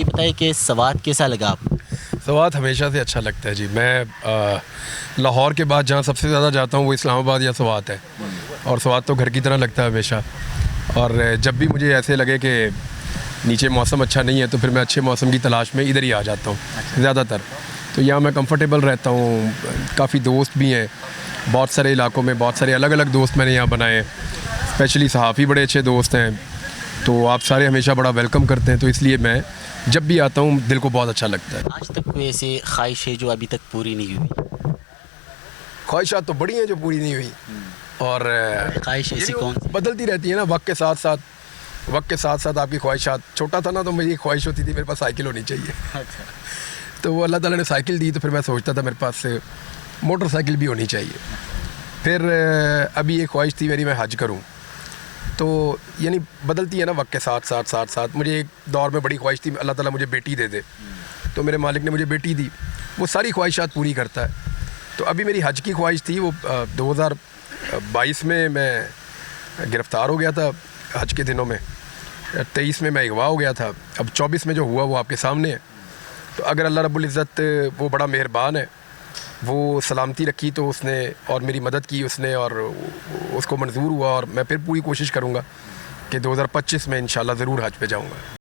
ये बताइए कि सवात कैसा लगा आपको? सवात हमेशा से अच्छा लगता है जी। मैं लाहौर के बाद जहाँ सबसे ज़्यादा जाता हूँ वो इस्लामाबाद या सवात है, और सवात तो घर की तरह लगता है हमेशा। और जब भी मुझे ऐसे लगे कि नीचे मौसम अच्छा नहीं है तो फिर मैं अच्छे मौसम की तलाश में इधर ही आ जाता हूँ ज़्यादातर। तो यहाँ मैं कंफर्टेबल रहता हूँ, काफ़ी दोस्त भी हैं, बहुत सारे इलाकों में बहुत सारे अलग अलग दोस्त मैंने यहाँ बनाए हैं। स्पेशली सहाफ़ी बड़े अच्छे दोस्त हैं, तो आप सारे हमेशा बड़ा वेलकम करते हैं, तो इसलिए मैं जब भी आता हूँ दिल को बहुत अच्छा लगता है। आज तक कोई ऐसी ख्वाहिश है जो अभी तक पूरी नहीं हुई? ख्वाहिशात तो बड़ी हैं जो पूरी नहीं हुई, और ख्वाहिश ऐसी कौन सी? बदलती रहती है ना वक्त के साथ साथ। वक्त के साथ साथ आपकी ख्वाहिशात, छोटा था ना तो मेरी ख्वाहिश होती थी मेरे पास साइकिल होनी चाहिए। अच्छा। तो वो अल्लाह ताला ने साइकिल दी, तो फिर मैं सोचता था मेरे पास मोटरसाइकिल भी होनी चाहिए। फिर अभी एक ख्वाहिश थी मेरी, मैं हज करूँ। तो यानी बदलती है ना वक्त के साथ साथ साथ साथ। मुझे एक दौर में बड़ी ख्वाहिश थी अल्लाह ताला मुझे बेटी दे दे, तो मेरे मालिक ने मुझे बेटी दी। वो सारी ख्वाहिशात पूरी करता है। तो अभी मेरी हज की ख्वाहिश थी, वो 2022 में मैं गिरफ़्तार हो गया था हज के दिनों में, 23 में मैं अगवा हो गया था, अब 24 में जो हुआ वो आपके सामने है। तो अगर अल्लाह रब्बुल इज़्ज़त वो बड़ा मेहरबान है, वो सलामती रखी तो उसने और मेरी मदद की उसने, और उसको मंजूर हुआ, और मैं फिर पूरी कोशिश करूँगा कि 2025 में इंशाल्लाह ज़रूर हज पे जाऊँगा।